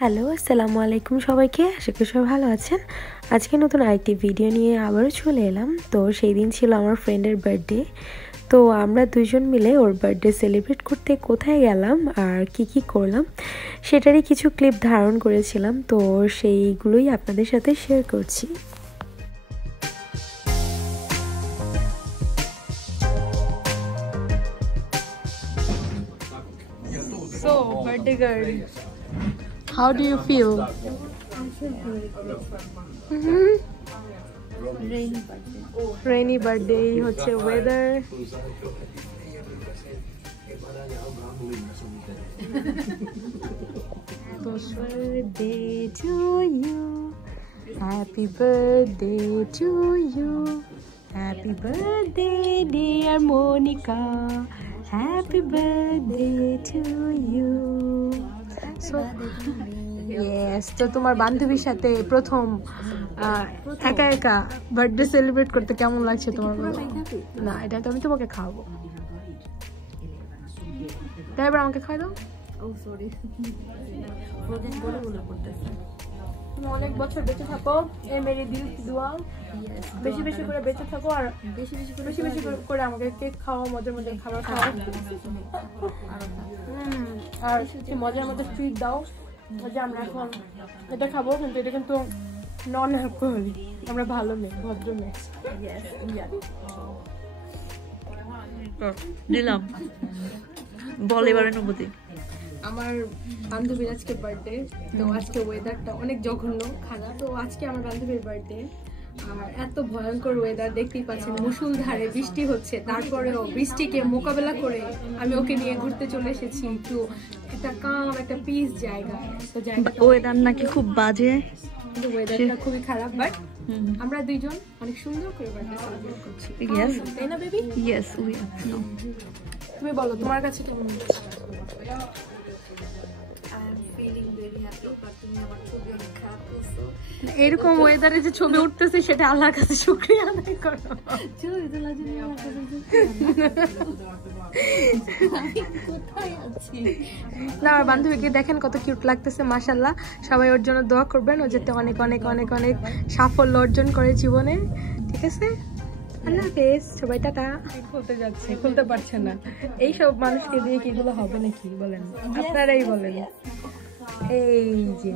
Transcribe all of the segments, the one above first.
Hello, আসসালামু আলাইকুম সবাইকে। আশা করি সবাই ভালো আছেন। আজকে নতুন আরেকটি ভিডিও নিয়ে আবারও চলে এলাম। তো সেই দিন ছিল আমার ফ্রেন্ডের বার্থডে। তো আমরা দুজন মিলে ওর বার্থডে সেলিব্রেট করতে কোথায় গেলাম আর কি করলাম সেটারই কিছু ক্লিপ ধারণ করেছিলাম। তো সেইগুলোই আপনাদের সাথে শেয়ার করছি। So, birthday girl, how do you feel? Rainy birthday হচ্ছে weather. Birthday to you. Happy birthday to you. Happy birthday dear Monica. Happy birthday to you. So yes, তো তোমার বান্ধবীর সাথে প্রথম একা একা বার্থডে সেলিব্রেট করতে কেমন লাগছে তোমার? না, এটা তো আমি তোমাকে খাওয়াবো। ড্রাইভার আমাকে খাওয়াই দাও। ও সরি, তুমি অনেক বছর বেঁচে থাকো, এই মেরি দিল কি দোয়া। বেশি বেশি করে বেঁচে থাকো আর বেশি বেশি করে আমাকে কেক খাওয়া, মজার মজার খাবার খাওয়া, আর মজার মজার ট্রিট দাও। যে আমরা এখন এটা খাবো, কিন্তু এটা কিন্তু নন অ্যালকোহলিক, আমরা ভালো মেয়ে, ভদ্র মেয়ে। দিলাম বল এবার অনুভূতি। আমার বান্ধবীর আজকে বার্থডে, তো আজকে ওয়েদারটা অনেক জঘন্য খারাপ। তো আজকে আমার বান্ধবীর বার্থডে আর এত ভয়ঙ্কর ওয়েদার, দেখতেই পাচ্ছেন মুষলধারে বৃষ্টি হচ্ছে। তারপরেও বৃষ্টিকে মোকাবেলা করে আমি ওকে নিয়ে ঘুরতে চলে এসেছি একটু একটা কাম, একটা পিস জায়গায়। তো ওয়েদার নাকি খুব বাজে, কিন্তু ওয়েদারটা খুবই খারাপ, বাট আমরা দুইজন অনেক সুন্দর করে বার্থডে সেলিব্রেট করছি। ইয়েস, তাই না বেবি? Yes we know. তুমি বলো তোমার কাছে কেমন লাগছে? এরকম ওয়েদারে যে ছবি উঠতেছে সেটা আল্লাহর কাছে শুকরিয়া আদায় করো। না, আমার বান্ধবীকে দেখেন কত কিউট লাগতেছে, মাশাআল্লাহ। সবাই ওর জন্য দোয়া করবেন, ও যাতে অনেক অনেক অনেক অনেক সাফল্য অর্জন করে জীবনে। ঠিক আছে, আল্লাহ হাফেজ সবাই, টাটা। খুলতে যাচ্ছে, খুলতে পারছে না। এইসব মানুষকে দিয়ে কি এগুলো হবে নাকি বলেন? আপনারাই বলেন। এই যে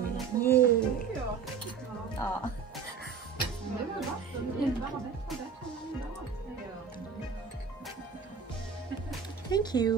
থ্যাংক ইউ।